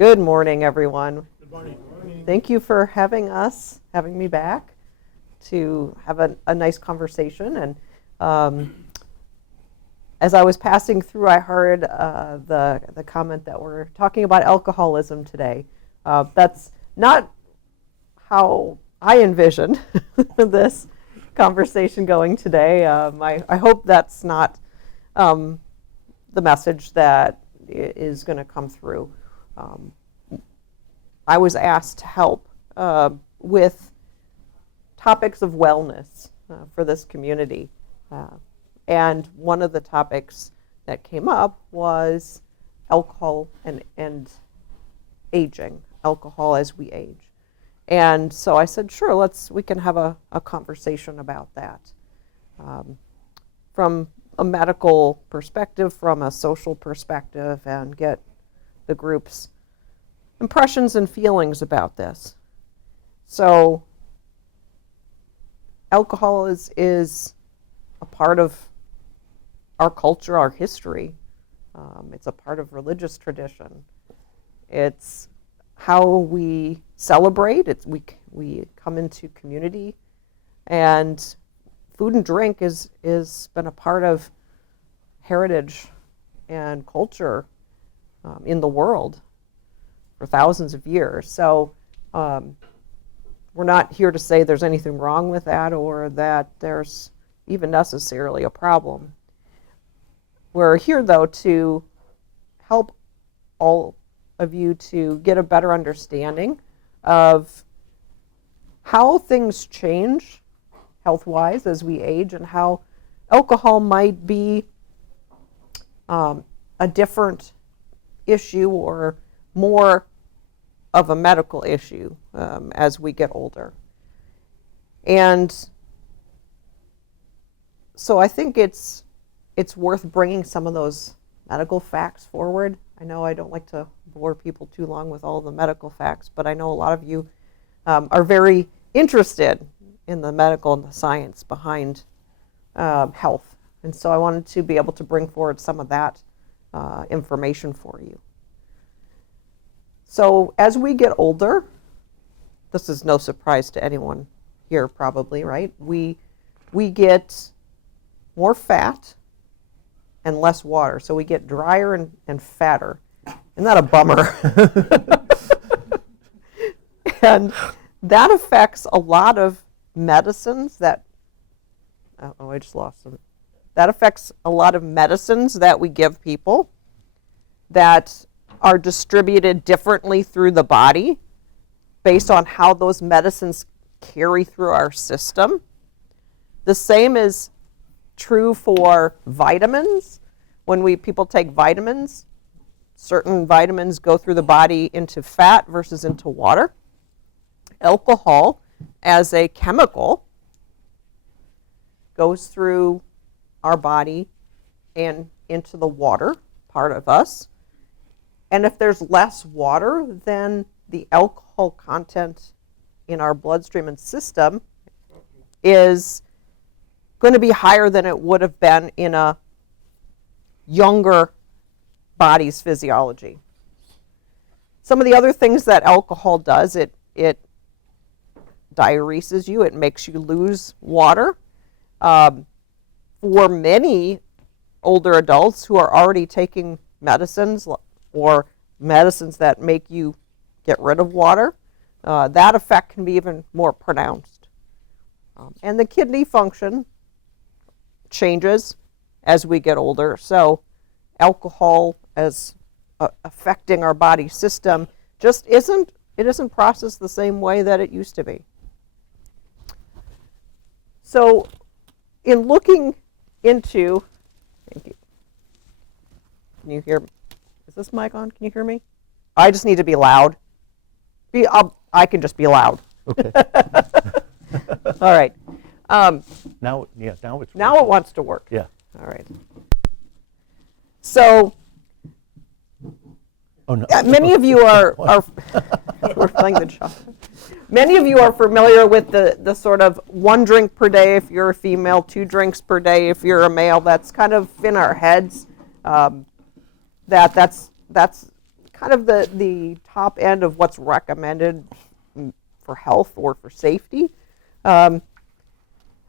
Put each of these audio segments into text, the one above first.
Good morning, everyone. Good morning. Thank you for having me back to have a nice conversation. And as I was passing through, I heard the comment that we're talking about alcoholism today. That's not how I envisioned this conversation going today. I hope that's not the message that is going to come through. I was asked to help with topics of wellness for this community. And one of the topics that came up was alcohol and aging, alcohol as we age. And so I said, sure, we can have a conversation about that. From a medical perspective, from a social perspective, and get the group's impressions and feelings about this. So alcohol is a part of our culture, our history. It's a part of religious tradition. It's how we celebrate. We come into community, and food and drink is been a part of heritage and culture in the world for thousands of years. So we're not here to say there's anything wrong with that or that there's even necessarily a problem. We're here, though, to help all of you to get a better understanding of how things change health-wise as we age, and how alcohol might be a different issue or more of a medical issue as we get older. And so I think it's worth bringing some of those medical facts forward. I know I don't like to bore people too long with all the medical facts, but I know a lot of you are very interested in the medical and the science behind health. And so I wanted to be able to bring forward some of that information for you. So as we get older, this is no surprise to anyone here probably, right? We get more fat and less water. So we get drier and fatter. Isn't that a bummer? And that affects a lot of medicines that, I just lost them. That affects a lot of medicines that we give people that are distributed differently through the body based on how those medicines carry through our system. The same is true for vitamins. When people take vitamins, certain vitamins go through the body into fat versus into water. Alcohol, as a chemical, goes through our body and into the water part of us. And if there's less water, then the alcohol content in our bloodstream and system is going to be higher than it would have been in a younger body's physiology. Some of the other things that alcohol does, it diureses you, it makes you lose water. For many older adults who are already taking medicines or medicines that make you get rid of water, that effect can be even more pronounced. And the kidney function changes as we get older. So alcohol as affecting our body system just isn't processed the same way that it used to be. So in looking into, thank you. Can you hear me? Is this mic on? Can you hear me? I just need to be loud. I can just be loud. Okay. All right. Now it's working. Now it wants to work. Yeah. All right. So many of you are we're playing the job. Many of you are familiar with the sort of 1 drink per day if you're a female, 2 drinks per day if you're a male. That's kind of in our heads. That's kind of the top end of what's recommended for health or for safety.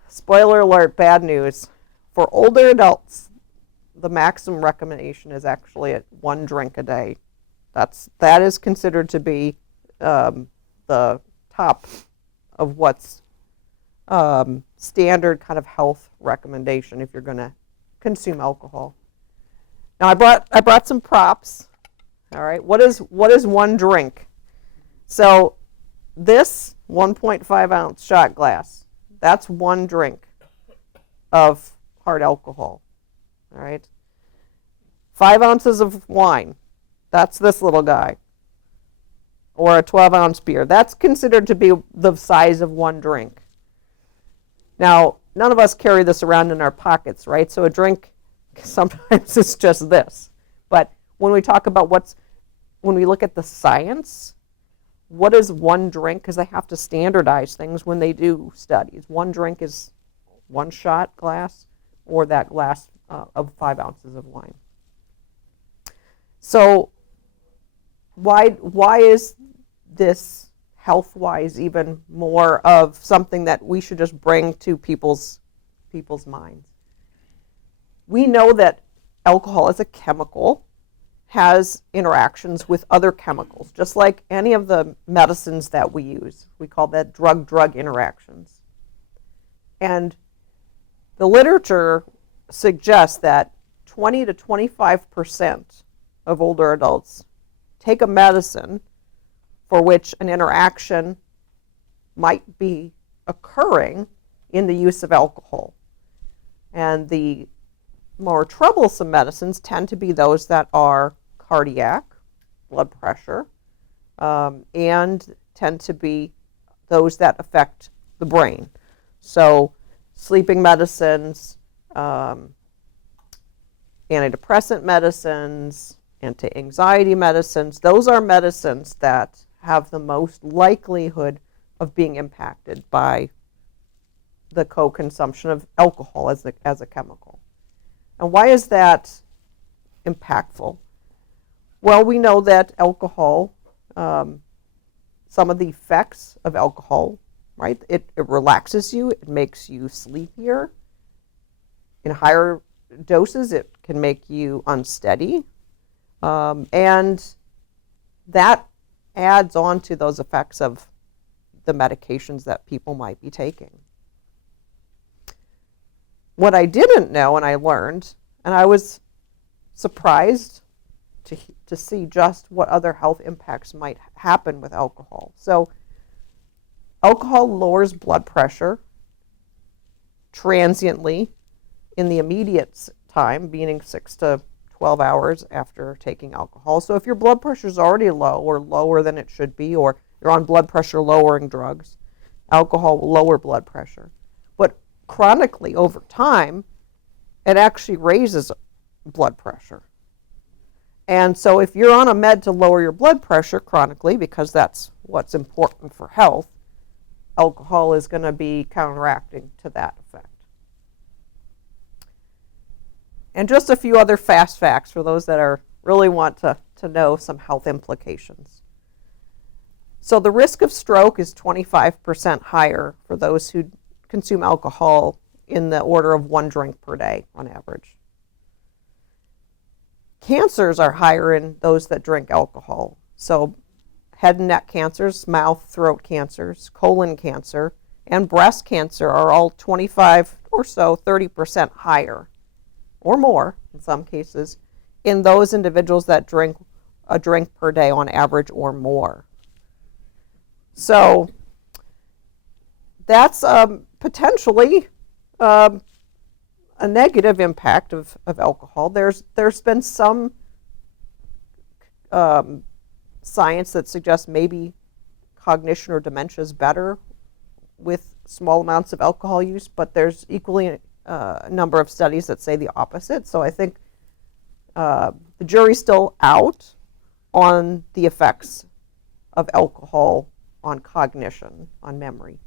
Spoiler alert, bad news. For older adults, the maximum recommendation is actually at 1 drink a day. That is considered to be the top of what's standard kind of health recommendation if you're going to consume alcohol. Now I brought some props. All right, what is 1 drink? So this 1.5 ounce shot glass, that's 1 drink of hard alcohol. All right, 5 ounces of wine, that's this little guy, or a 12-ounce beer. That's considered to be the size of 1 drink. Now, none of us carry this around in our pockets, right? So a drink sometimes is just this. But when we talk about when we look at the science, what is 1 drink? Because they have to standardize things when they do studies. 1 drink is 1 shot glass or that glass of 5 ounces of wine. So why is this health-wise even more of something that we should just bring to people's minds? We know that alcohol as a chemical has interactions with other chemicals, just like any of the medicines that we use. We call that drug-drug interactions. And the literature suggests that 20 to 25% of older adults take a medicine for which an interaction might be occurring in the use of alcohol. And the more troublesome medicines tend to be those that are cardiac, blood pressure, and tend to be those that affect the brain. So sleeping medicines, antidepressant medicines, anti-anxiety medicines, those are medicines that have the most likelihood of being impacted by the co-consumption of alcohol as a chemical. And why is that impactful? Well, we know that alcohol, some of the effects of alcohol, right? It relaxes you, it makes you sleepier. In higher doses, it can make you unsteady. And that adds on to those effects of the medications that people might be taking. What I didn't know, and I learned, and I was surprised to see just what other health impacts might happen with alcohol. So alcohol lowers blood pressure transiently in the immediate time, meaning 6 to 12 hours after taking alcohol. So if your blood pressure is already low or lower than it should be, or you're on blood pressure lowering drugs, alcohol will lower blood pressure. But chronically over time, it actually raises blood pressure. And so if you're on a med to lower your blood pressure chronically, because that's what's important for health, alcohol is going to be counteracting to that effect. And just a few other fast facts for those that really want to know some health implications. So the risk of stroke is 25% higher for those who consume alcohol in the order of 1 drink per day on average. Cancers are higher in those that drink alcohol. So head and neck cancers, mouth, throat cancers, colon cancer, and breast cancer are all 25 or so, 30% higher, or more in some cases, in those individuals that drink a drink per day on average or more. So that's potentially a negative impact of alcohol. There's been some science that suggests maybe cognition or dementia is better with small amounts of alcohol use, but there's equally a number of studies that say the opposite. So I think the jury's still out on the effects of alcohol on cognition, on memory.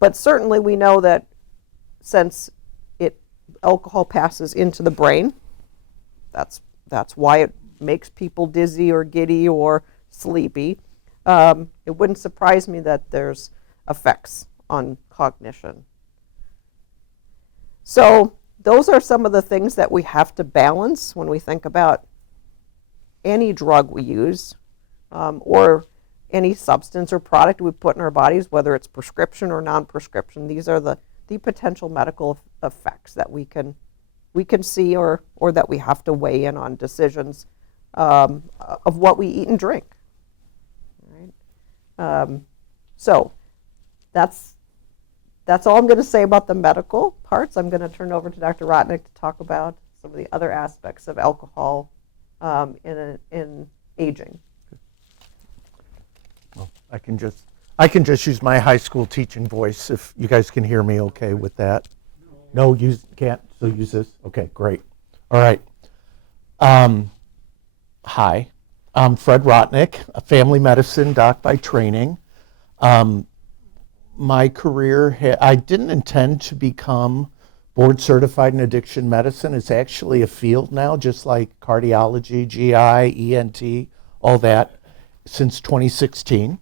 But certainly we know that since alcohol passes into the brain, that's why it makes people dizzy or giddy or sleepy, it wouldn't surprise me that there's effects on cognition. So those are some of the things that we have to balance when we think about any drug we use, or any substance or product we put in our bodies, whether it's prescription or non-prescription. These are the potential medical effects that we can see, or that we have to weigh in on decisions of what we eat and drink. Right? So that's all I'm going to say about the medical parts. I'm going to turn over to Dr. Rottneck to talk about some of the other aspects of alcohol in aging. Well, I can just use my high school teaching voice if you guys can hear me okay with that. No, you can't. So use this. Okay, great. All right. Hi, I'm Fred Rottneck, a family medicine doc by training. My career, I didn't intend to become board certified in addiction medicine. It's actually a field now, just like cardiology, GI, ENT, all that, since 2016.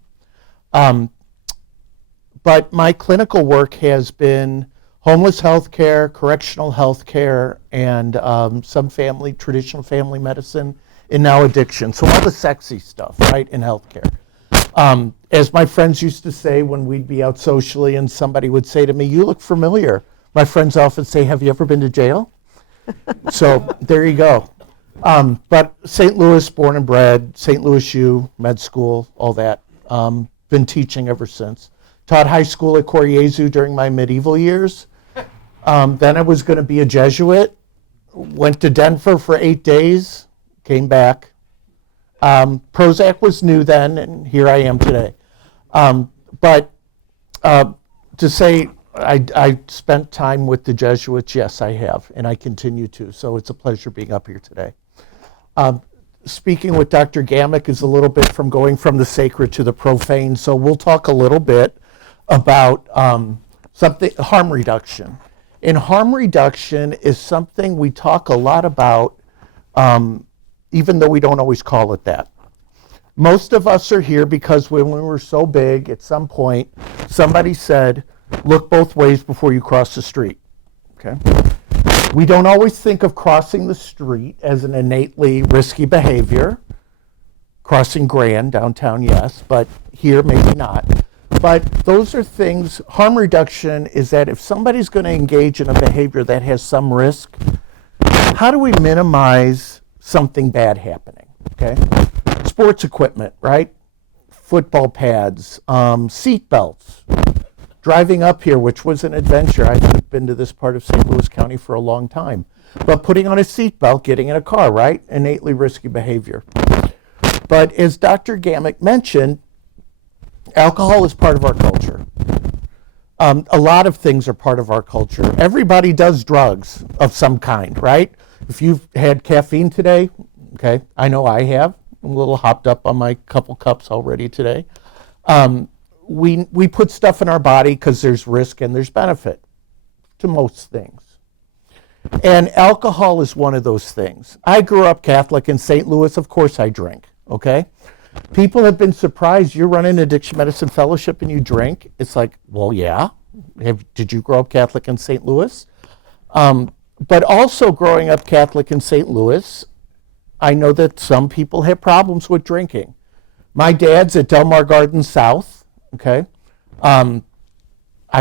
But my clinical work has been homeless health care, correctional health care, and some traditional family medicine, and now addiction. So all the sexy stuff, right, in healthcare. As my friends used to say when we'd be out socially and somebody would say to me, "You look familiar." My friends often say, "Have you ever been to jail?" So there you go. But St. Louis, born and bred, St. Louis U, med school, all that. Been teaching ever since. Taught high school at Koryezu during my medieval years. Then I was going to be a Jesuit. Went to Denver for 8 days, came back. Prozac was new then, and here I am today. But to say I spent time with the Jesuits, yes, I have, and I continue to. So it's a pleasure being up here today. Speaking with Dr. Gammack is a little bit from going from the sacred to the profane. So we'll talk a little bit about harm reduction. And harm reduction is something we talk a lot about, even though we don't always call it that. Most of us are here because when we were so big, at some point, somebody said, "Look both ways before you cross the street." Okay? We don't always think of crossing the street as an innately risky behavior. Crossing Grand, downtown, yes, but here, maybe not. But those are things, harm reduction is that if somebody's going to engage in a behavior that has some risk, how do we minimize something bad happening? Okay? Sports equipment, right? Football pads, seat belts. Driving up here, which was an adventure. I haven't been to this part of St. Louis County for a long time. But putting on a seatbelt, getting in a car, right? Innately risky behavior. But as Dr. Gammack mentioned, alcohol is part of our culture. A lot of things are part of our culture. Everybody does drugs of some kind, right? If you've had caffeine today, okay, I know I have. I'm a little hopped up on my couple cups already today. We put stuff in our body because there's risk and there's benefit to most things. And alcohol is one of those things. I grew up Catholic in St. Louis. Of course I drink, okay? People have been surprised. You're running Addiction Medicine Fellowship and you drink. It's like, well, yeah. Did you grow up Catholic in St. Louis? But also growing up Catholic in St. Louis, I know that some people have problems with drinking. My dad's at Delmar Gardens South. Okay, I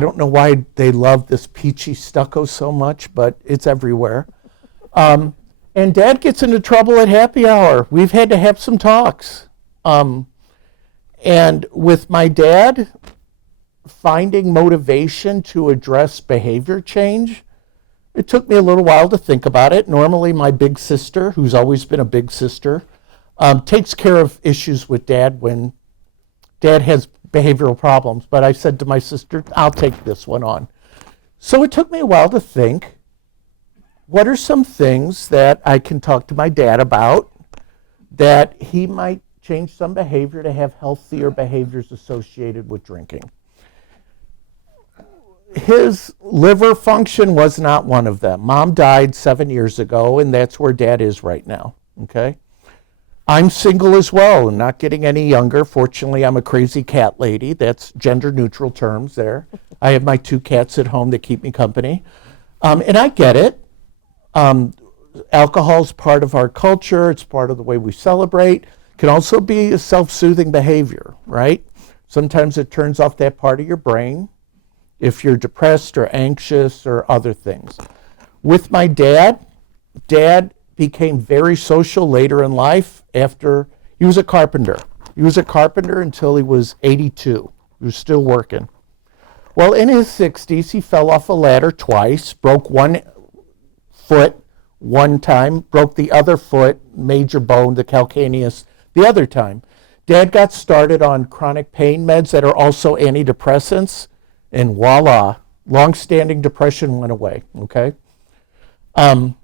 don't know why they love this peachy stucco so much, but it's everywhere. And Dad gets into trouble at happy hour. We've had to have some talks. And with my dad, finding motivation to address behavior change, it took me a little while to think about it. Normally, my big sister, who's always been a big sister, takes care of issues with Dad when Dad has behavioral problems, but I said to my sister, I'll take this one on. So it took me a while to think, what are some things that I can talk to my dad about that he might change some behavior to have healthier behaviors associated with drinking? His liver function was not one of them. Mom died 7 years ago, and that's where Dad is right now, okay? I'm single as well and not getting any younger. Fortunately, I'm a crazy cat lady. That's gender neutral terms there. I have my 2 cats at home that keep me company. And I get it. Alcohol's part of our culture. It's part of the way we celebrate. It can also be a self-soothing behavior, right? Sometimes it turns off that part of your brain if you're depressed or anxious or other things. With my dad became very social later in life after he was a carpenter. He was a carpenter until he was 82. He was still working. Well, in his 60s, he fell off a ladder twice, broke one foot one time, broke the other foot, major bone, the calcaneus, the other time. Dad got started on chronic pain meds that are also antidepressants, and voila, long-standing depression went away, okay?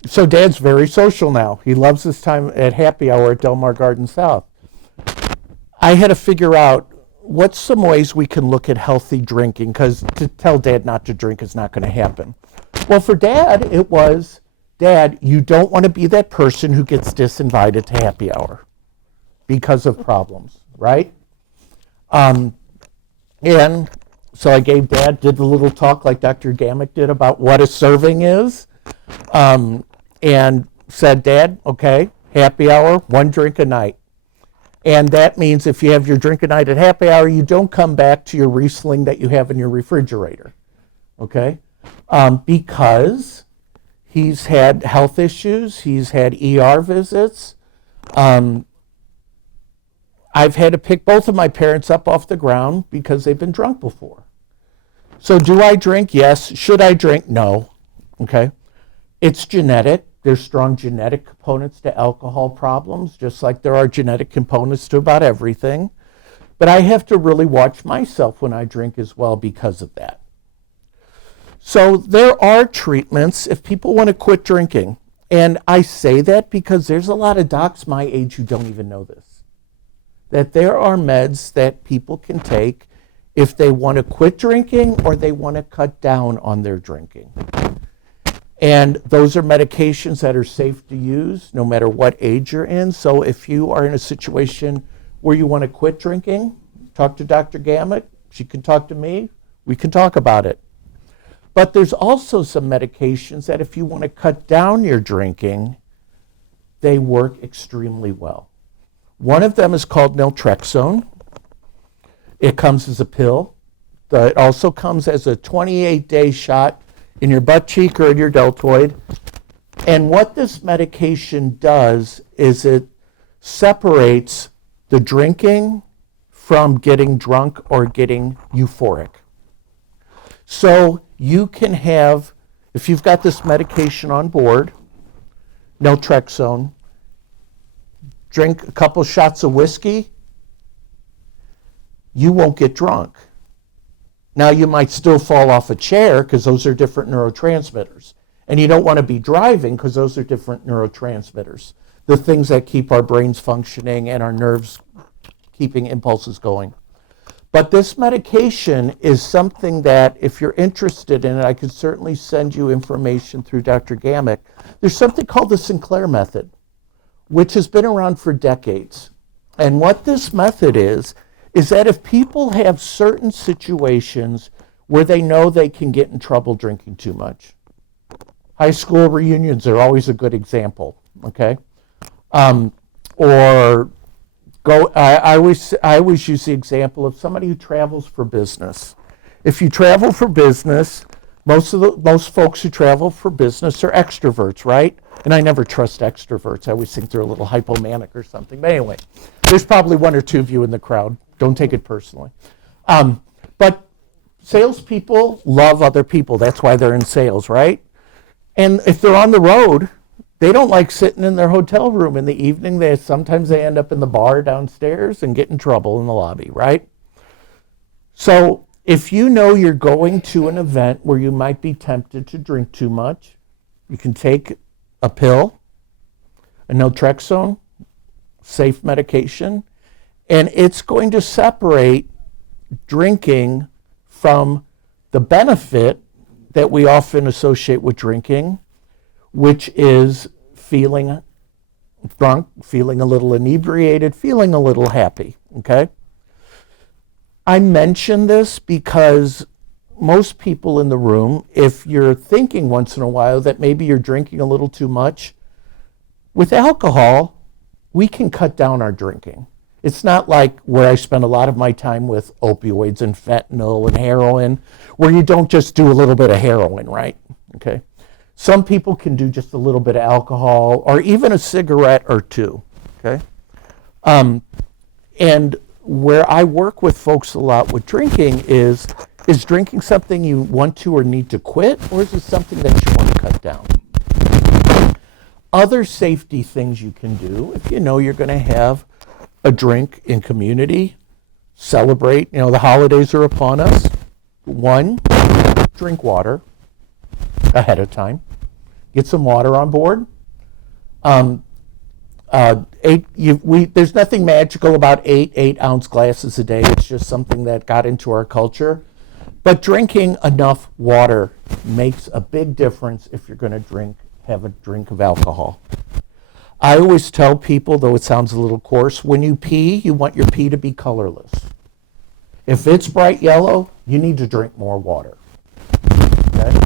So Dad's very social now. He loves his time at happy hour at Del Mar Garden South. I had to figure out what's some ways we can look at healthy drinking, because to tell Dad not to drink is not going to happen. Well, for Dad, it was, Dad, you don't want to be that person who gets disinvited to happy hour because of problems, right? And so I gave Dad, did the little talk like Dr. Gammack did about what a serving is, and said, Dad, okay, happy hour, 1 drink a night. And that means if you have your drink a night at happy hour, you don't come back to your Riesling that you have in your refrigerator, okay? Because he's had health issues, he's had ER visits. I've had to pick both of my parents up off the ground because they've been drunk before. So do I drink? Yes. Should I drink? No. Okay. It's genetic. There's strong genetic components to alcohol problems, just like there are genetic components to about everything. But I have to really watch myself when I drink as well because of that. So there are treatments if people want to quit drinking. And I say that because there's a lot of docs my age who don't even know this. That there are meds that people can take if they want to quit drinking or they want to cut down on their drinking. And those are medications that are safe to use no matter what age you're in. So if you are in a situation where you want to quit drinking, talk to Dr. Gammack. She can talk to me. We can talk about it. But there's also some medications that if you want to cut down your drinking, they work extremely well. One of them is called naltrexone. It comes as a pill. It also comes as a 28-day shot in your butt cheek or in your deltoid. And what this medication does is it separates the drinking from getting drunk or getting euphoric. So you can have, if you've got this medication on board, naltrexone, drink a couple shots of whiskey, you won't get drunk. Now you might still fall off a chair because those are different neurotransmitters. And you don't want to be driving because those are different neurotransmitters. The things that keep our brains functioning and our nerves keeping impulses going. But this medication is something that if you're interested in it, I could certainly send you information through Dr. Gammack. There's something called the Sinclair method, which has been around for decades. And what this method is that if people have certain situations where they know they can get in trouble drinking too much, high school reunions are always a good example, okay? Or I always use the example of somebody who travels for business. If you travel for business, most folks who travel for business are extroverts, right? And I never trust extroverts. I always think they're a little hypomanic or something. But anyway, there's probably 1 or 2 of you in the crowd. Don't take it personally. But salespeople love other people. That's why they're in sales, right? And if they're on the road, they don't like sitting in their hotel room in the evening. Sometimes they end up in the bar downstairs and get in trouble in the lobby, right? So if you know you're going to an event where you might be tempted to drink too much, you can take a pill, a naltrexone, safe medication, and it's going to separate drinking from the benefit that we often associate with drinking, which is feeling drunk, feeling a little inebriated, feeling a little happy, okay? I mention this because most people in the room, if you're thinking once in a while that maybe you're drinking a little too much, with alcohol, we can cut down our drinking. It's not like where I spend a lot of my time with opioids and fentanyl and heroin, where you don't just do a little bit of heroin, right? Okay. Some people can do just a little bit of alcohol or even a cigarette or two, okay? And where I work with folks a lot with drinking is drinking something you want to or need to quit, or is it something that you want to cut down? Other safety things you can do if you know you're going to have a drink in community, celebrate, the holidays are upon us. One, drink water ahead of time. Get some water on board. There's nothing magical about 8-ounce glasses a day. It's just something that got into our culture. But drinking enough water makes a big difference if you're going to have a drink of alcohol. I always tell people, though it sounds a little coarse, when you pee, you want your pee to be colorless. If it's bright yellow, you need to drink more water. Okay?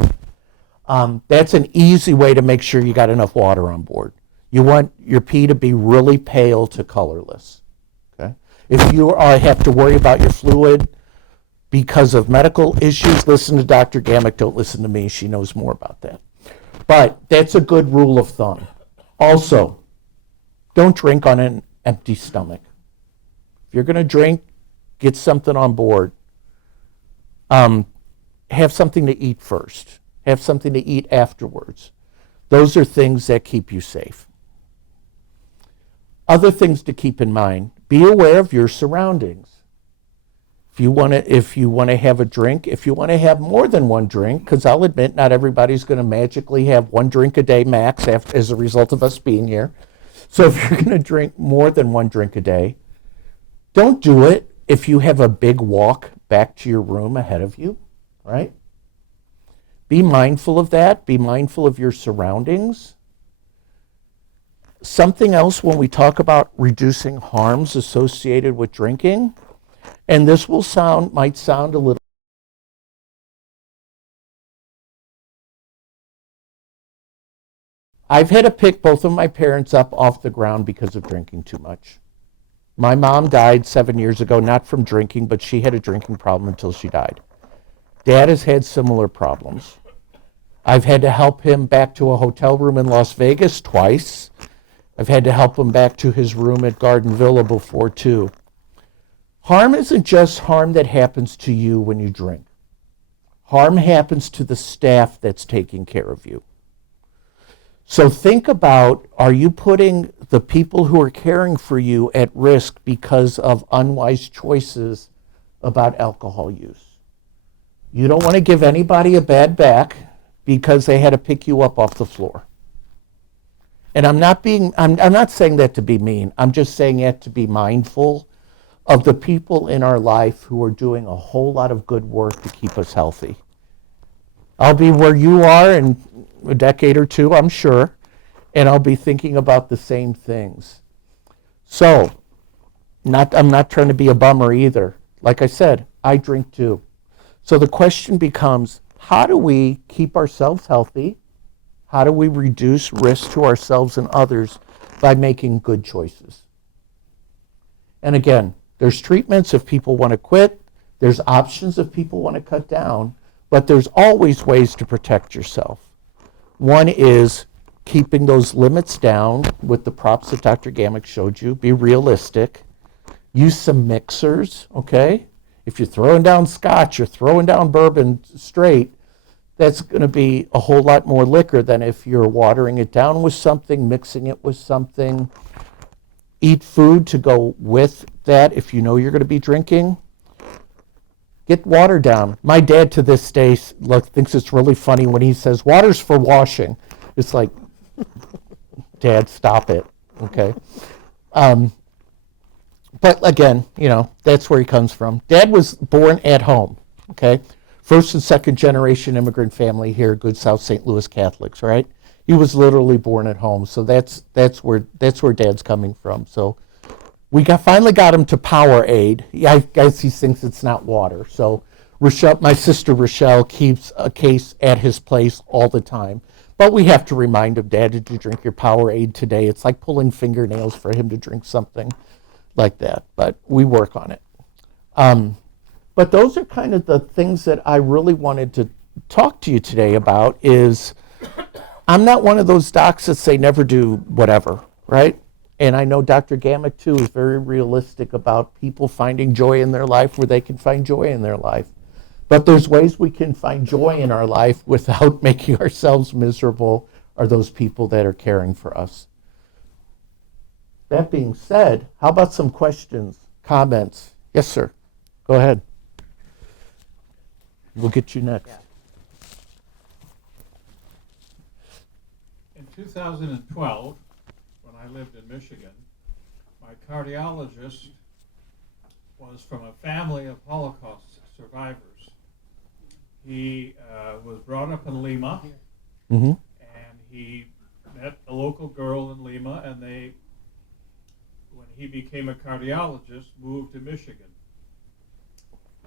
That's an easy way to make sure you got enough water on board. You want your pee to be really pale to colorless. Okay? If you have to worry about your fluid because of medical issues, listen to Dr. Gammack. Don't listen to me. She knows more about that. But that's a good rule of thumb. Also, don't drink on an empty stomach. If you're going to drink, get something on board. Have something to eat first. Have something to eat afterwards. Those are things that keep you safe. Other things to keep in mind, be aware of your surroundings. If you want to have a drink, if you want to have more than one drink, because I'll admit not everybody's going to magically have one drink a day max as a result of us being here. So if you're going to drink more than one drink a day, don't do it if you have a big walk back to your room ahead of you, right? Be mindful of that. Be mindful of your surroundings. Something else when we talk about reducing harms associated with drinking, and this might sound a little. I've had to pick both of my parents up off the ground because of drinking too much. My mom died 7 years ago, not from drinking, but she had a drinking problem until she died. Dad has had similar problems. I've had to help him back to a hotel room in Las Vegas twice. I've had to help him back to his room at Garden Villa before too. Harm isn't just harm that happens to you when you drink. Harm happens to the staff that's taking care of you. So think about, are you putting the people who are caring for you at risk because of unwise choices about alcohol use? You don't want to give anybody a bad back because they had to pick you up off the floor. And I'm not saying that to be mean. I'm just saying it to be mindful of the people in our life who are doing a whole lot of good work to keep us healthy. I'll be where you are in a decade or two, I'm sure, and I'll be thinking about the same things. So, I'm not trying to be a bummer either. Like I said, I drink too. So the question becomes, how do we keep ourselves healthy? How do we reduce risk to ourselves and others by making good choices? And again, there's treatments if people want to quit. There's options if people want to cut down. But there's always ways to protect yourself. One is keeping those limits down with the props that Dr. Gammack showed you. Be realistic. Use some mixers, okay? If you're throwing down scotch, you're throwing down bourbon straight, that's going to be a whole lot more liquor than if you're watering it down with something, mixing it with something. Eat food to go with that if you know you're going to be drinking. Get water down. My dad to this day thinks it's really funny when he says, water's for washing. It's like, Dad, stop it, okay? But again, that's where he comes from. Dad was born at home, okay? First and second generation immigrant family here, good South St. Louis Catholics, right? He was literally born at home, so that's where Dad's coming from. So we finally got him to Powerade. I guess he thinks it's not water. So Rochelle, my sister Rochelle, keeps a case at his place all the time. But we have to remind him, Dad, did you drink your Powerade today? It's like pulling fingernails for him to drink something like that. But we work on it. But those are kind of the things that I really wanted to talk to you today about. Is I'm not one of those docs that say never do whatever, right? And I know Dr. Gammack, too, is very realistic about people finding joy in their life where they can find joy in their life. But there's ways we can find joy in our life without making ourselves miserable, or those people that are caring for us. That being said, how about some questions, comments? Yes, sir. Go ahead. We'll get you next. In 2012, when I lived in Michigan, my cardiologist was from a family of Holocaust survivors. He was brought up in Lima, Mm-hmm. and he met a local girl in Lima, and they, when he became a cardiologist, moved to Michigan.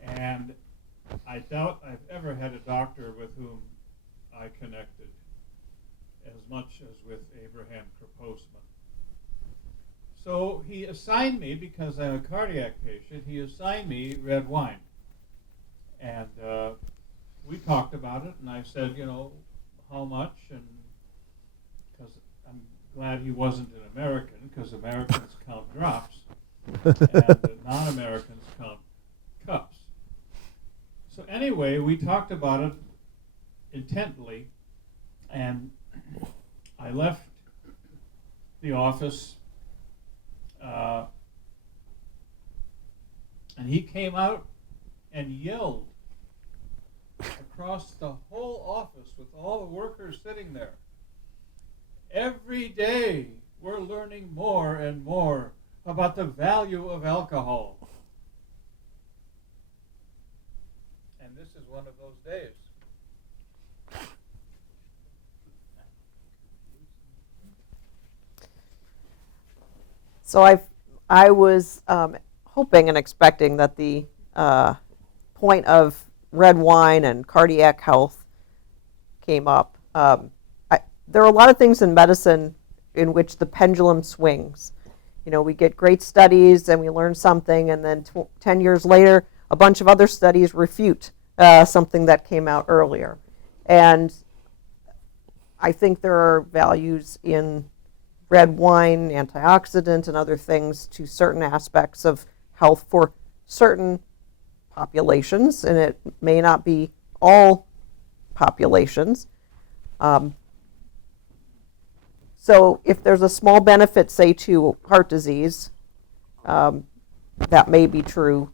And I doubt I've ever had a doctor with whom I connected as much as with Abraham Postman. So he assigned me, because I'm a cardiac patient, he assigned me red wine. And we talked about it, and I said, how much? And because I'm glad he wasn't an American, because Americans count drops, and non-Americans count cups. So anyway, we talked about it intently, and I left the office, and he came out and yelled across the whole office with all the workers sitting there. Every day we're learning more and more about the value of alcohol. And this is one of those days. So I was hoping and expecting that the point of red wine and cardiac health came up. There are a lot of things in medicine in which the pendulum swings. We get great studies and we learn something, and then 10 years later, a bunch of other studies refute something that came out earlier. And I think there are values in red wine, antioxidant, and other things to certain aspects of health for certain populations, and it may not be all populations. So if there's a small benefit, say, to heart disease, that may be true.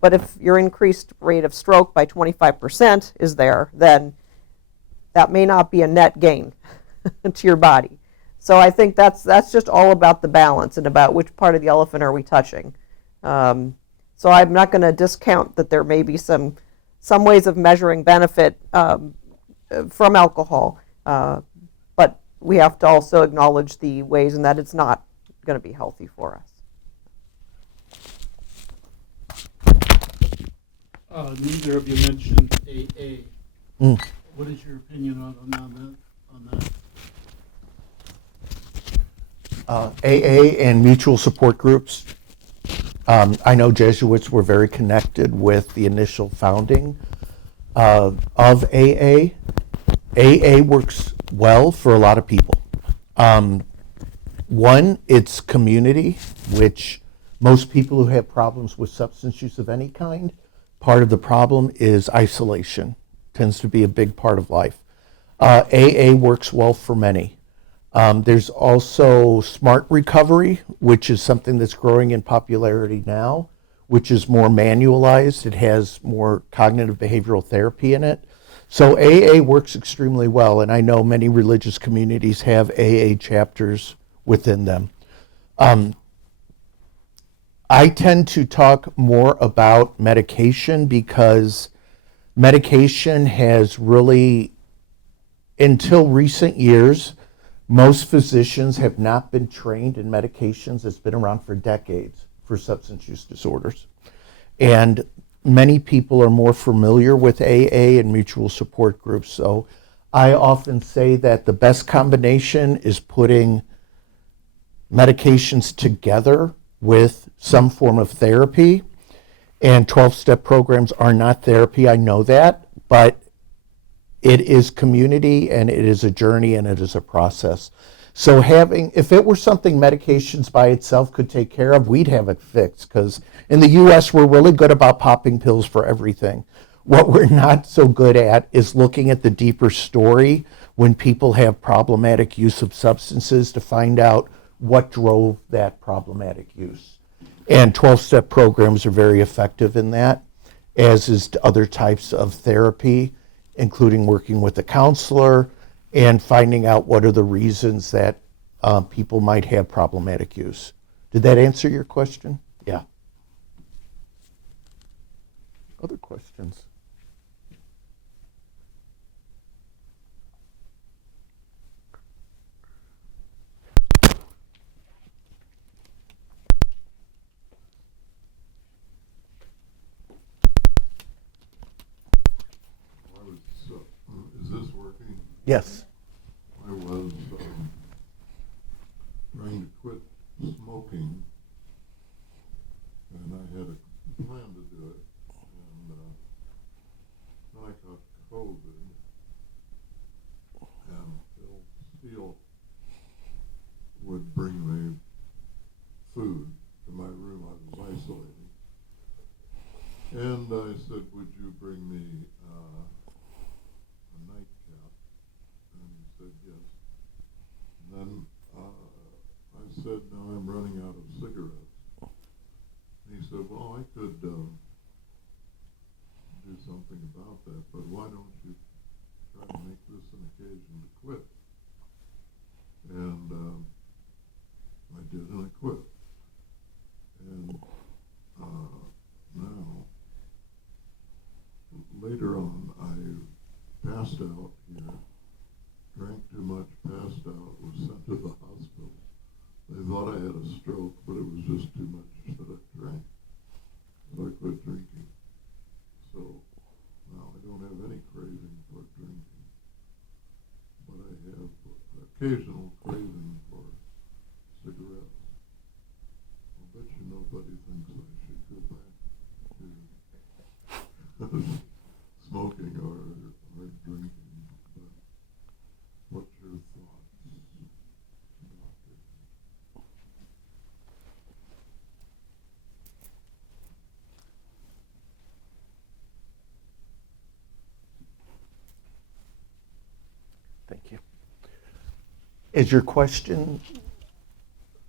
But if your increased rate of stroke by 25% is there, then that may not be a net gain to your body. So I think that's just all about the balance and about which part of the elephant are we touching. So I'm not going to discount that there may be some ways of measuring benefit from alcohol, but we have to also acknowledge the ways in that it's not going to be healthy for us. Neither of you mentioned AA. What is your opinion on that? AA and mutual support groups. I know Jesuits were very connected with the initial founding of AA. AA works well for a lot of people. One, it's community, which most people who have problems with substance use of any kind, part of the problem is isolation. Tends to be a big part of life. AA works well for many. There's also smart recovery, which is something that's growing in popularity now, which is more manualized. It has more cognitive behavioral therapy in it. So AA works extremely well, and I know many religious communities have AA chapters within them. I tend to talk more about medication because medication has really until recent years, most physicians have not been trained in medications that's been around for decades for substance use disorders. And many people are more familiar with AA and mutual support groups. So I often say that the best combination is putting medications together with some form of therapy. And 12-step programs are not therapy, I know that, but it is community and it is a journey and it is a process. So if it were something medications by itself could take care of, we'd have it fixed, because in the US we're really good about popping pills for everything. What we're not so good at is looking at the deeper story when people have problematic use of substances to find out what drove that problematic use. And 12-step programs are very effective in that, as is other types of therapy, including working with a counselor and finding out what are the reasons that people might have problematic use. Did that answer your question? Yeah. Other questions? Is this working? Yes. I was trying to quit smoking, and I had a plan to do it, and then I got COVID, and Phil Steele would bring me food to my room. I was isolating, and I said, "Would you bring me a nightcap?" And he said yes. And then I said, "No, I'm running out of cigarettes." And he said, "Well, I could do something about that, but why don't you try to make this an occasion to quit?" And I did, and I quit. And now, later on, I passed out here, drank too much, passed out, was sent to the hospital. They thought I had a stroke, but it was just too much that I drank. So I quit drinking. So now I don't have any craving for drinking, but I have occasional craving for cigarettes. I bet you nobody thinks I should go back to smoking or drinking, but what's your thoughts, Doctor? Thank you. Is your question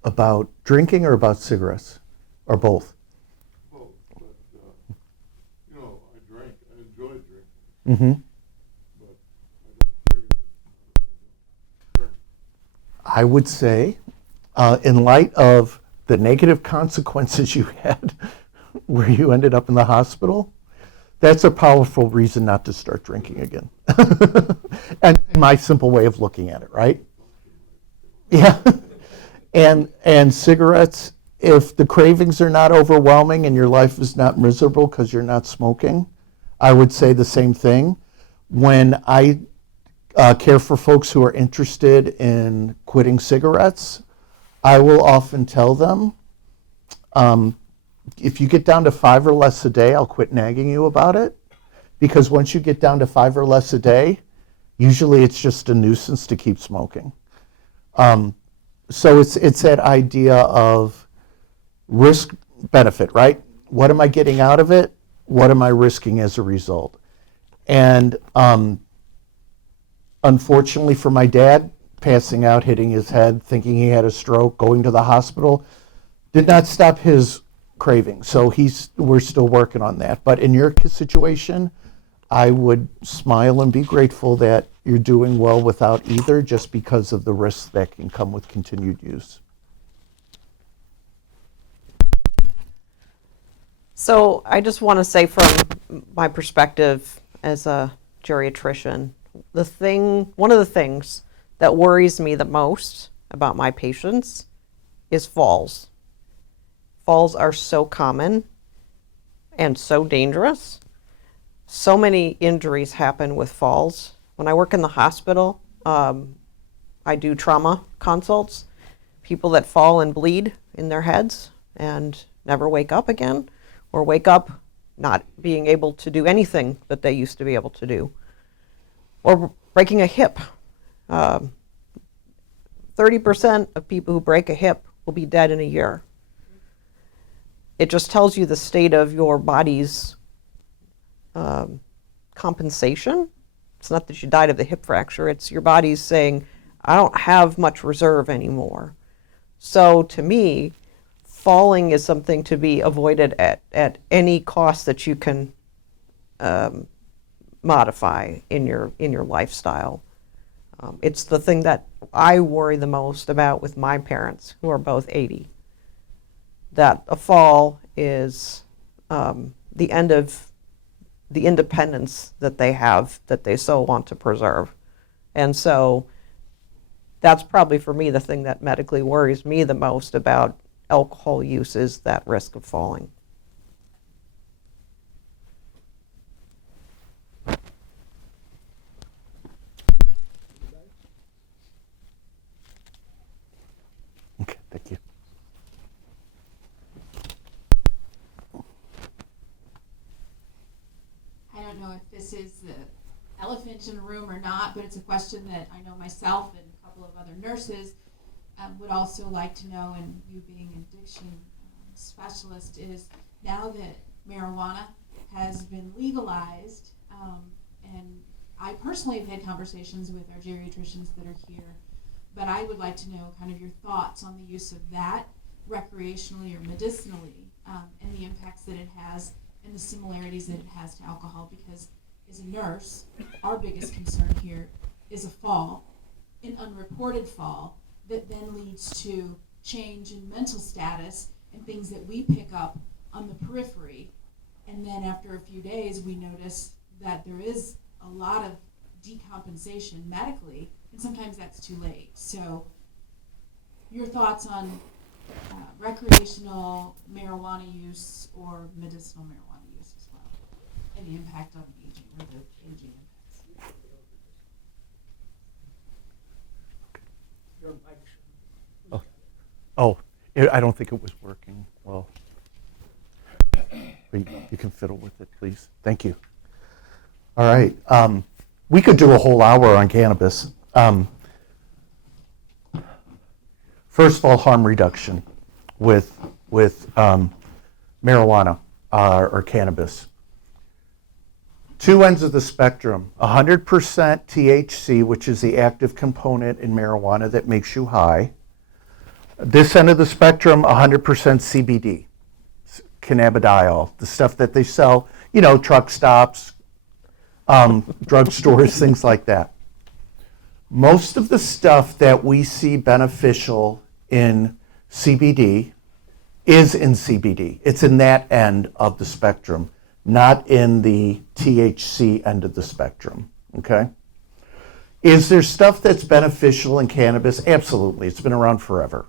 about drinking or about cigarettes, or both? Both, but I drank. I enjoy drinking, Mm-hmm. but I don't crave it. I don't drink. I would say, in light of the negative consequences you had where you ended up in the hospital, that's a powerful reason not to start drinking again. And my simple way of looking at it, right? Yeah. And cigarettes, if the cravings are not overwhelming and your life is not miserable because you're not smoking, I would say the same thing. When I care for folks who are interested in quitting cigarettes, I will often tell them, if you get down to 5 or less a day, I'll quit nagging you about it. Because once you get down to 5 or less a day, usually it's just a nuisance to keep smoking. So it's that idea of risk benefit, right? What am I getting out of it? What am I risking as a result? And unfortunately for my dad, passing out, hitting his head, thinking he had a stroke, going to the hospital, did not stop his craving. So we're still working on that. But in your situation, I would smile and be grateful that you're doing well without either, just because of the risks that can come with continued use. So I just want to say, from my perspective as a geriatrician, one of the things that worries me the most about my patients is falls. Falls are so common and so dangerous. So many injuries happen with falls. When I work in the hospital, I do trauma consults. People that fall and bleed in their heads and never wake up again, or wake up not being able to do anything that they used to be able to do, or breaking a hip. 30% of people who break a hip will be dead in a year. It just tells you the state of your body's compensation. It's not that you died of the hip fracture, it's your body's saying, I don't have much reserve anymore. So to me, falling is something to be avoided at any cost that you can modify in your lifestyle. It's the thing that I worry the most about with my parents, who are both 80. That a fall is the end of the independence that they have, that they so want to preserve. And so that's probably for me the thing that medically worries me the most about alcohol use, is that risk of falling. Okay, thank you. I don't know if this is the elephant in the room or not, but it's a question that I know myself and a couple of other nurses would also like to know, and you being an addiction specialist, is now that marijuana has been legalized, and I personally have had conversations with our geriatricians that are here, but I would like to know kind of your thoughts on the use of that recreationally or medicinally, and the impacts that it has and the similarities that it has to alcohol, because as a nurse, our biggest concern here is a fall, an unreported fall, that then leads to change in mental status and things that we pick up on the periphery. And then after a few days, we notice that there is a lot of decompensation medically, and sometimes that's too late. So your thoughts on recreational marijuana use or medicinal marijuana use as well, and the impact on aging, or the aging impacts. Oh, I don't think it was working well. But you can fiddle with it, please. Thank you. All right. We could do a whole hour on cannabis. First of all, harm reduction with marijuana or cannabis. Two ends of the spectrum: 100% THC, which is the active component in marijuana that makes you high. This end of the spectrum, 100% CBD, cannabidiol, the stuff that they sell, truck stops, drugstores, things like that. Most of the stuff that we see beneficial in CBD is in CBD. It's in that end of the spectrum, not in the THC end of the spectrum, okay? Is there stuff that's beneficial in cannabis? Absolutely, it's been around forever.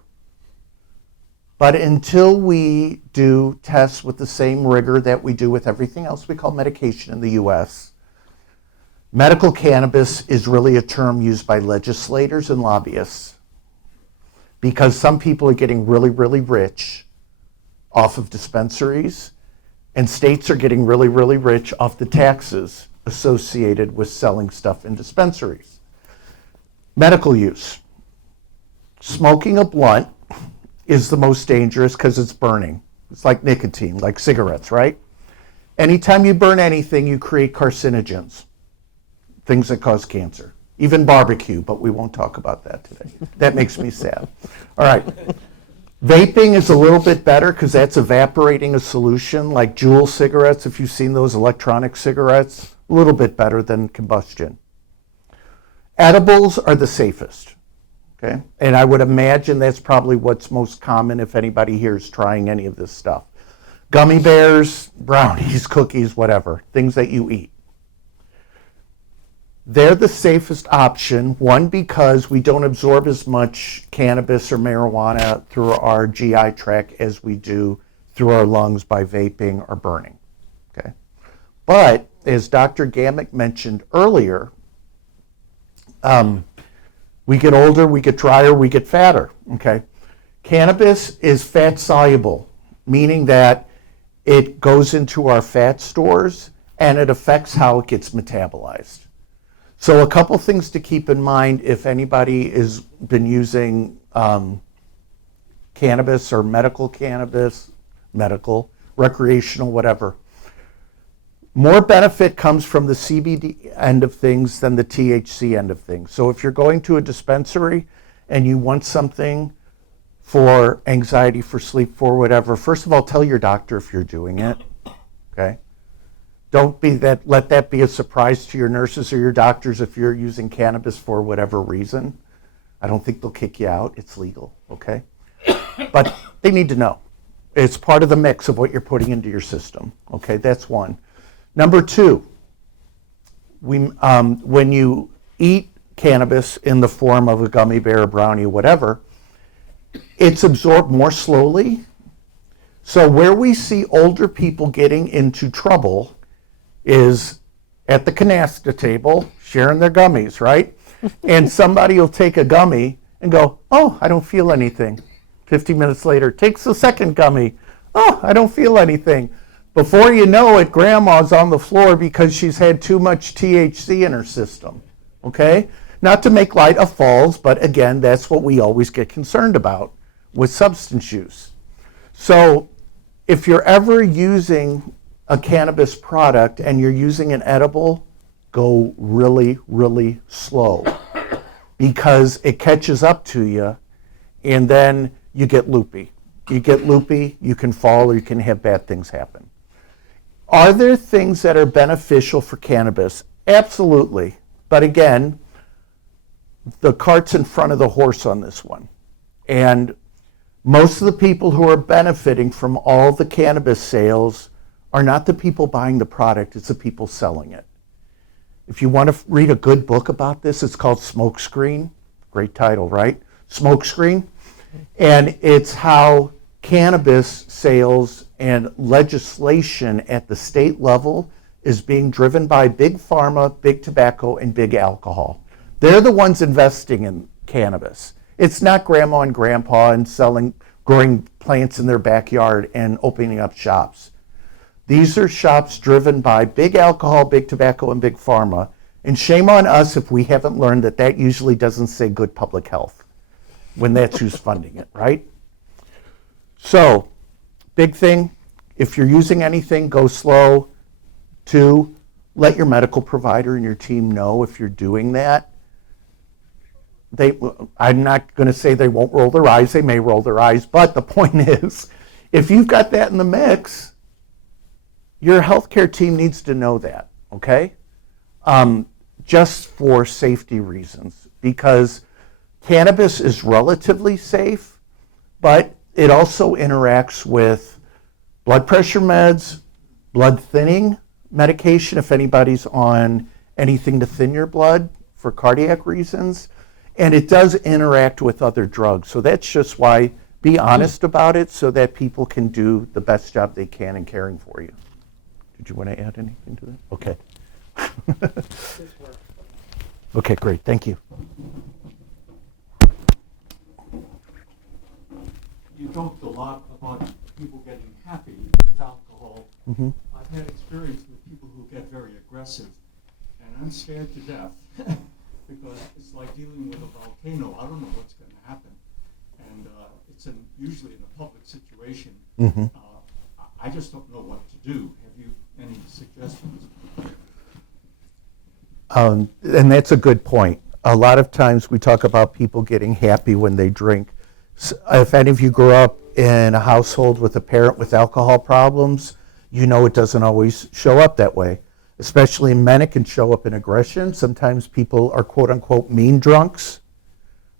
But until we do tests with the same rigor that we do with everything else we call medication in the US, medical cannabis is really a term used by legislators and lobbyists, because some people are getting really, really rich off of dispensaries, and states are getting really, really rich off the taxes associated with selling stuff in dispensaries. Medical use. Smoking a blunt is the most dangerous because it's burning. It's like nicotine, like cigarettes, right? Anytime you burn anything, you create carcinogens, things that cause cancer. Even barbecue, but we won't talk about that today. That makes me sad. All right. Vaping is a little bit better because that's evaporating a solution, like Juul cigarettes, if you've seen those electronic cigarettes, a little bit better than combustion. Edibles are the safest, okay? And I would imagine that's probably what's most common if anybody here is trying any of this stuff. Gummy bears, brownies, cookies, whatever, things that you eat. They're the safest option, one, because we don't absorb as much cannabis or marijuana through our GI tract as we do through our lungs by vaping or burning. Okay? But as Dr. Gammack mentioned earlier, we get older, we get drier, we get fatter. Okay? Cannabis is fat soluble, meaning that it goes into our fat stores and it affects how it gets metabolized. So a couple things to keep in mind if anybody has been using cannabis or medical, recreational, whatever. More benefit comes from the CBD end of things than the THC end of things. So if you're going to a dispensary and you want something for anxiety, for sleep, for whatever, first of all, tell your doctor if you're doing it, okay? Don't let that be a surprise to your nurses or your doctors if you're using cannabis for whatever reason. I don't think they'll kick you out. It's legal, okay? But they need to know. It's part of the mix of what you're putting into your system, okay? That's one. Number two, when you eat cannabis in the form of a gummy bear, a brownie, whatever, it's absorbed more slowly. So where we see older people getting into trouble is at the canasta table sharing their gummies, right? And somebody will take a gummy and go, oh, I don't feel anything. 50 minutes later, takes the second gummy. Oh, I don't feel anything. Before you know it, grandma's on the floor because she's had too much THC in her system, okay? Not to make light of falls, but again, that's what we always get concerned about with substance use. So if you're ever using a cannabis product and you're using an edible, go really, really slow because it catches up to you and then you get loopy. You get loopy, you can fall or you can have bad things happen. Are there things that are beneficial for cannabis? Absolutely. But again, the cart's in front of the horse on this one. And most of the people who are benefiting from all the cannabis sales are not the people buying the product, it's the people selling it. If you want to read a good book about this, it's called Smokescreen. Great title, right? Smokescreen. And it's how cannabis sales and legislation at the state level is being driven by big pharma, big tobacco, and big alcohol. They're the ones investing in cannabis. It's not grandma and grandpa and growing plants in their backyard and opening up shops. These are shops driven by big alcohol, big tobacco, and big pharma. And shame on us if we haven't learned that that usually doesn't say good public health when that's who's funding it, right? So, big thing, if you're using anything, go slow. 2, let your medical provider and your team know if you're doing that. I'm not going to say they won't roll their eyes. They may roll their eyes. But the point is, if you've got that in the mix, your healthcare team needs to know that, okay? Just for safety reasons. Because cannabis is relatively safe, but it also interacts with blood pressure meds, blood thinning medication, if anybody's on anything to thin your blood for cardiac reasons. And it does interact with other drugs. So that's just why be honest about it so that people can do the best job they can in caring for you. Did you want to add anything to that? Okay. Okay, great. Thank you. You talked a lot about people getting happy with alcohol. Mm-hmm. I've had experience with people who get very aggressive, and I'm scared to death because it's like dealing with a volcano. I don't know what's going to happen, and it's usually in a public situation. Mm-hmm. I just don't know what to do. Have you any suggestions? And that's a good point. A lot of times we talk about people getting happy when they drink. So if any of you grew up in a household with a parent with alcohol problems, you know it doesn't always show up that way. Especially in men, it can show up in aggression. Sometimes people are quote unquote mean drunks.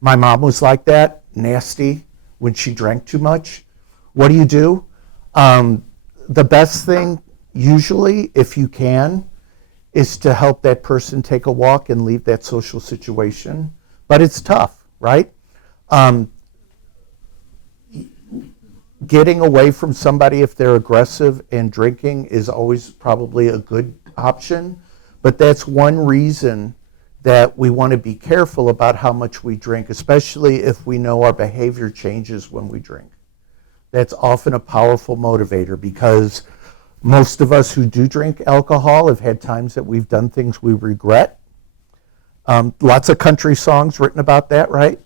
My mom was like that, nasty, when she drank too much. What do? The best thing, usually, if you can, is to help that person take a walk and leave that social situation. But it's tough, right? Getting away from somebody if they're aggressive and drinking is always probably a good option. But that's one reason that we want to be careful about how much we drink, especially if we know our behavior changes when we drink. That's often a powerful motivator, because most of us who do drink alcohol have had times that we've done things we regret. Lots of country songs written about that, right?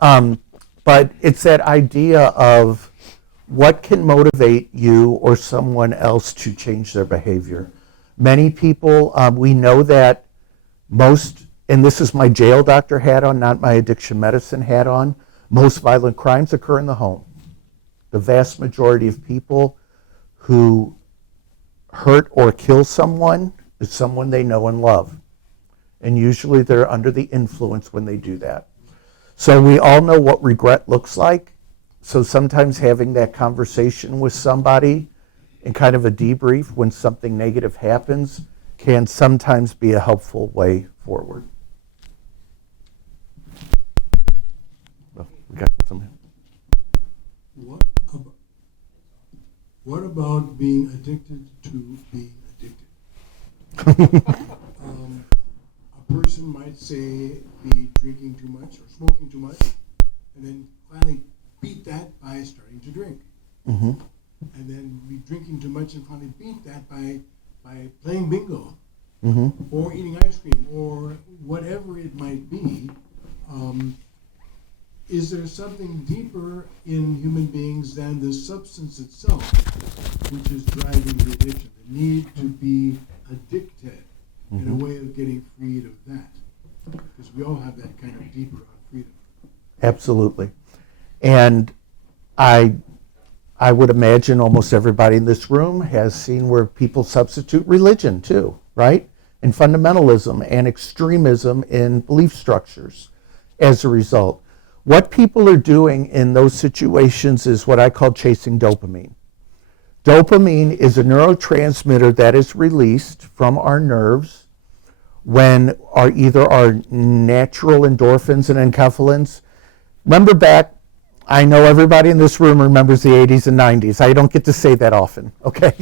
But it's that idea of what can motivate you or someone else to change their behavior. Many people, we know that most, and this is my jail doctor hat on, not my addiction medicine hat on, most violent crimes occur in the home. The vast majority of people who hurt or kill someone is someone they know and love. And usually they're under the influence when they do that. So we all know what regret looks like. So sometimes having that conversation with somebody and kind of a debrief when something negative happens can sometimes be a helpful way forward. Well, we got some. What about being addicted to being addicted? A person might say be drinking too much or smoking too much, and then finally beat that by starting to drink. Mm-hmm. And then be drinking too much and finally beat that by playing bingo, Mm-hmm. or eating ice cream, or whatever it might be. Is there something deeper in human beings than the substance itself, which is driving the addiction, the need to be addicted, in a way of getting freed of that? Because we all have that kind of deeper freedom. Absolutely. And I would imagine almost everybody in this room has seen where people substitute religion too, right? And fundamentalism and extremism in belief structures as a result. What people are doing in those situations is what I call chasing dopamine. Dopamine is a neurotransmitter that is released from our nerves when either our natural endorphins and enkephalins. Remember back, I know everybody in this room remembers the 80s and 90s. I don't get to say that often, okay?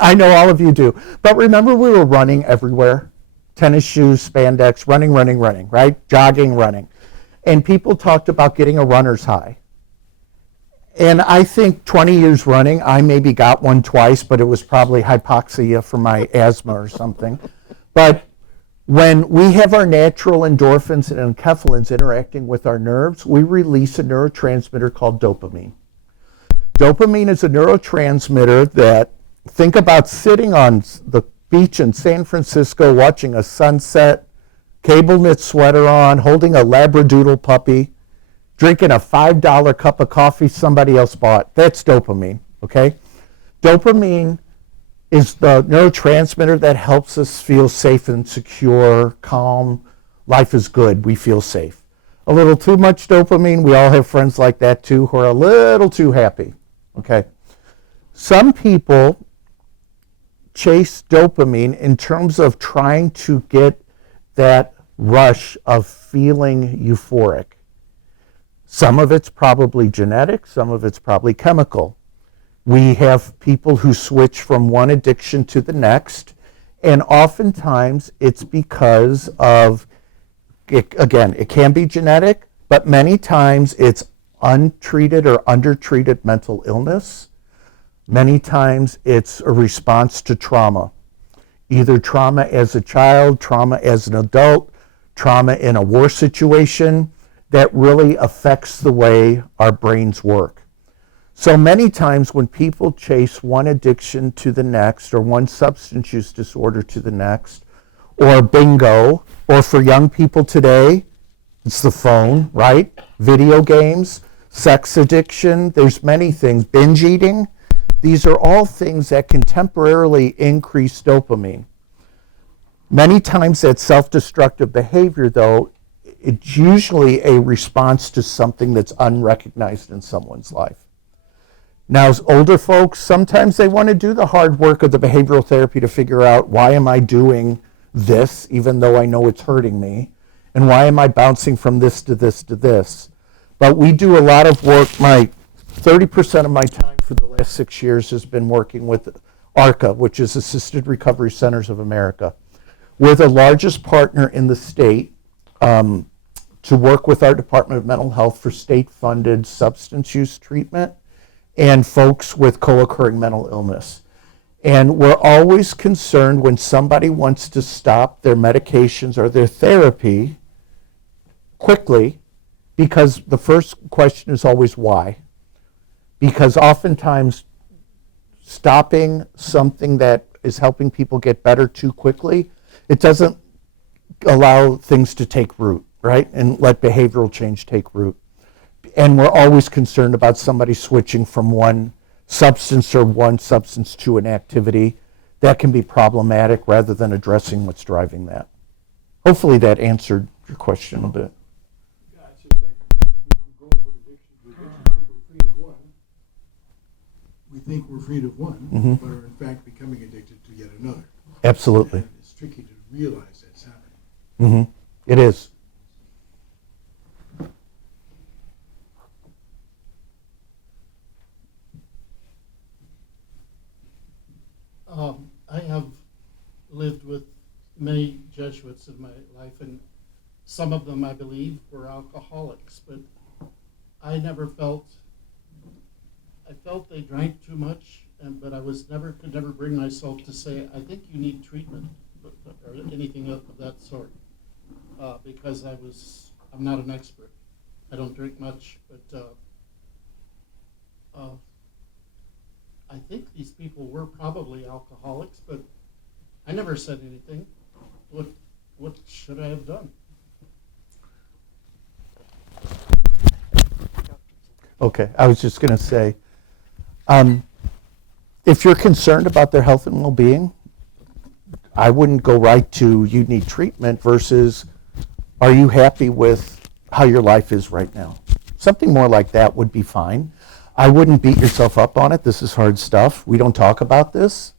I know all of you do. But remember, we were running everywhere. Tennis shoes, spandex, running, right? Jogging, running. And people talked about getting a runner's high. And I think 20 years running, I maybe got one twice, but it was probably hypoxia from my asthma or something. But when we have our natural endorphins and enkephalins interacting with our nerves, we release a neurotransmitter called dopamine. Dopamine is a neurotransmitter that, think about sitting on the beach in San Francisco watching a sunset, cable knit sweater on, holding a Labradoodle puppy, drinking a $5 cup of coffee somebody else bought. That's dopamine, okay? Dopamine is the neurotransmitter that helps us feel safe and secure, calm. Life is good. We feel safe. A little too much dopamine, we all have friends like that too who are a little too happy, okay? Some people chase dopamine in terms of trying to get that rush of feeling euphoric. Some of it's probably genetic, some of it's probably chemical. We have people who switch from one addiction to the next, and oftentimes it's because of, again, it can be genetic, but many times it's untreated or undertreated mental illness. Many times it's a response to trauma. Either trauma as a child, trauma as an adult, trauma in a war situation that really affects the way our brains work. So many times when people chase one addiction to the next, or one substance use disorder to the next, or bingo, or for young people today, it's the phone, right? Video games, sex addiction, there's many things, binge eating. These are all things that can temporarily increase dopamine. Many times that self-destructive behavior, though, it's usually a response to something that's unrecognized in someone's life. Now, as older folks, sometimes they want to do the hard work of the behavioral therapy to figure out, why am I doing this, even though I know it's hurting me? And why am I bouncing from this to this to this? But we do a lot of work. 30% of my time for the last 6 years has been working with ARCA, which is Assisted Recovery Centers of America. We're the largest partner in the state to work with our Department of Mental Health for state-funded substance use treatment and folks with co-occurring mental illness. And we're always concerned when somebody wants to stop their medications or their therapy quickly, because the first question is always why. Because oftentimes stopping something that is helping people get better too quickly, it doesn't allow things to take root, right? And let behavioral change take root. And we're always concerned about somebody switching from one substance to an activity. That can be problematic rather than addressing what's driving that. Hopefully that answered your question a bit. Yeah, it's just like we can go from addiction to addiction. We think we're freed of one, but are in fact becoming addicted to yet another. Absolutely. And it's tricky to realize that's happening. It is. I have lived with many Jesuits in my life, and some of them, I believe, were alcoholics, but I felt they drank too much, but I could never bring myself to say, I think you need treatment, or anything of that sort, because I'm not an expert. I don't drink much, but I think these people were probably alcoholics, but I never said anything. What should I have done? Okay, I was just going to say, if you're concerned about their health and well-being, I wouldn't go right to you need treatment versus are you happy with how your life is right now? Something more like that would be fine. I wouldn't beat yourself up on it. This is hard stuff. We don't talk about this.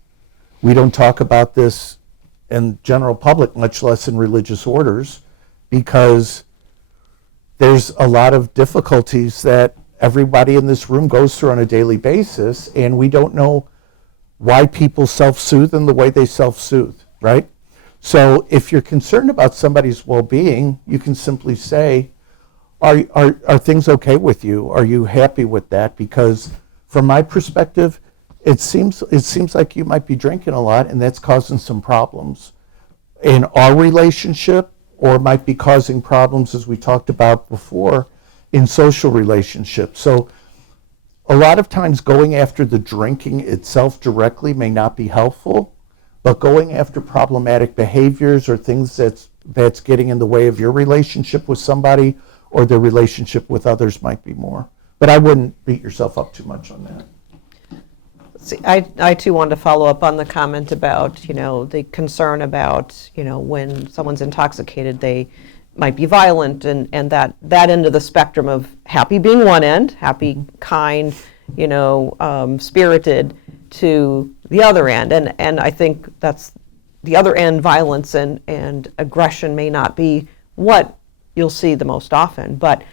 We don't talk about this in general public, much less in religious orders, because there's a lot of difficulties that everybody in this room goes through on a daily basis, and we don't know why people self-soothe in the way they self-soothe, right? So if you're concerned about somebody's well-being, you can simply say, are things okay with you? Are you happy with that? Because from my perspective, it seems like you might be drinking a lot, and that's causing some problems in our relationship, or might be causing problems, as we talked about before, in social relationships. So a lot of times going after the drinking itself directly may not be helpful, but going after problematic behaviors or things that's getting in the way of your relationship with somebody or their relationship with others might be more. But I wouldn't beat yourself up too much on that. See, I too wanted to follow up on the comment about, the concern about, when someone's intoxicated, they might be violent, and that end of the spectrum of happy being one end, happy, kind, spirited, to the other end. And I think that's the other end, violence and aggression may not be what you'll see the most often. But,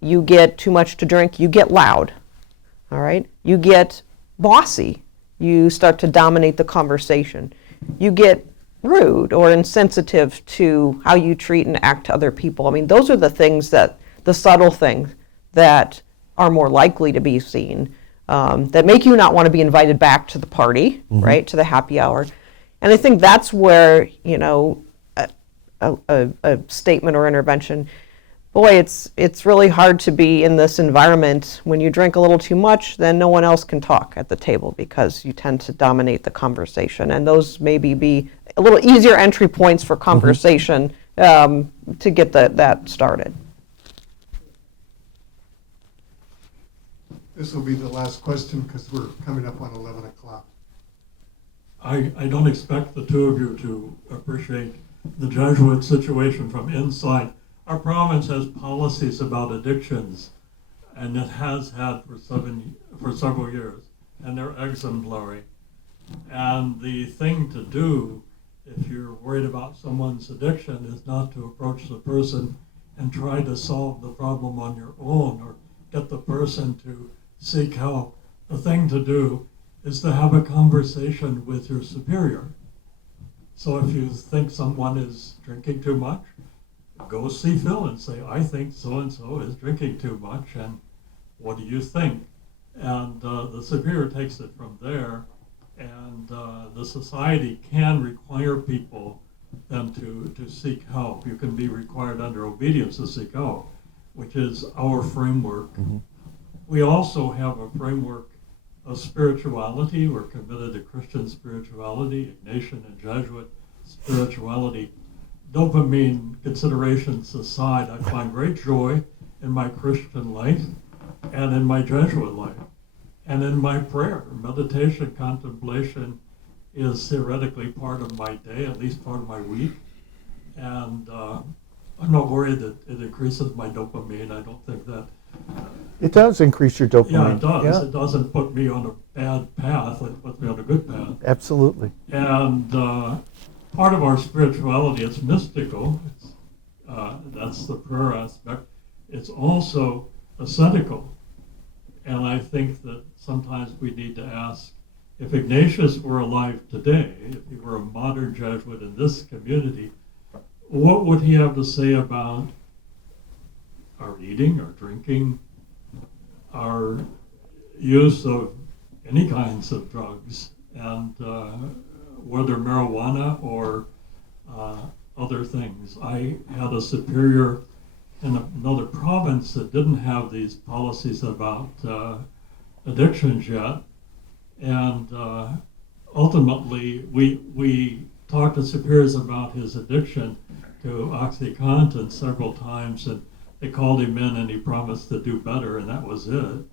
you get too much to drink, you get loud. All right, you get bossy, you start to dominate the conversation, you get rude or insensitive to how you treat and act to other people. I mean, those are the subtle things that are more likely to be seen, that make you not want to be invited back to the party, right, to the happy hour. And I think that's where, a statement or intervention, boy, it's really hard to be in this environment. When you drink a little too much, then no one else can talk at the table because you tend to dominate the conversation. And those maybe be a little easier entry points for conversation to get that started. This will be the last question because we're coming up on 11 o'clock. I don't expect the two of you to appreciate the Jesuit situation from inside. Our province has policies about addictions and it has had for several years, and they're exemplary. And the thing to do if you're worried about someone's addiction is not to approach the person and try to solve the problem on your own or get the person to seek help. The thing to do is to have a conversation with your superior. So if you think someone is drinking too much, go see Phil and say, I think so-and-so is drinking too much, and what do you think? And the superior takes it from there, and the society can require people then to seek help. You can be required under obedience to seek help, which is our framework. Mm-hmm. We also have a framework of spirituality. We're committed to Christian spirituality, Ignatian and Jesuit spirituality. Dopamine considerations aside, I find great joy in my Christian life and in my Jesuit life and in my prayer. Meditation, contemplation is theoretically part of my day, at least part of my week. And I'm not worried that it increases my dopamine. I don't think that. It does increase your dopamine. Yeah, it does. Yeah, It doesn't put me on a bad path. It puts me on a good path. absolutely. And part of our spirituality, it's mystical. That's the prayer aspect. It's also ascetical. And I think that sometimes we need to ask, if Ignatius were alive today, if he were a modern Jesuit in this community, what would he have to say about our eating, our drinking, our use of any kinds of drugs, and whether marijuana or other things? I had a superior in another province that didn't have these policies about addictions yet, and ultimately we talked to superiors about his addiction to OxyContin several times, and they called him in and he promised to do better, and that was it.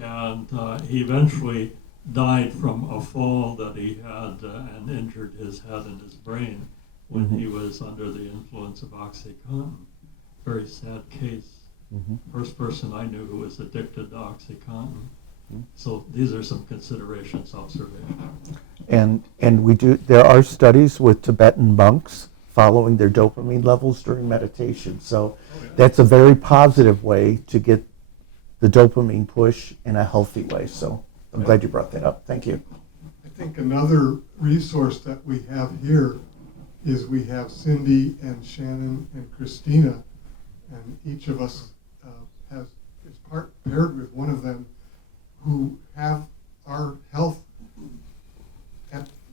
And he eventually died from a fall that he had and injured his head and his brain when he was under the influence of OxyContin. Very sad case. First person I knew who was addicted to OxyContin. So these are some considerations, observations. And we do. There are studies with Tibetan monks following their dopamine levels during meditation. So that's a very positive way to get the dopamine push in a healthy way. So I'm glad you brought that up. Thank you. I think another resource that we have here is we have Cindy and Shannon and Christina, and each of us is paired with one of them who have our health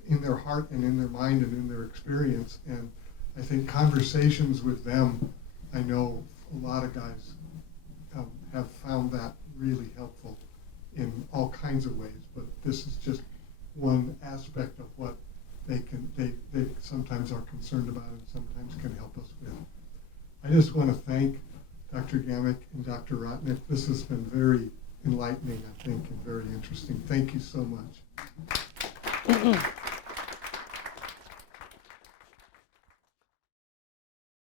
in their heart and in their mind and in their experience. And I think conversations with them, I know a lot of guys have found that really helpful in all kinds of ways, but this is just one aspect of what they sometimes are concerned about and sometimes can help us with. I just want to thank Dr. Gammack and Dr. Rottneck. This has been very enlightening, I think, and very interesting. Thank you so much.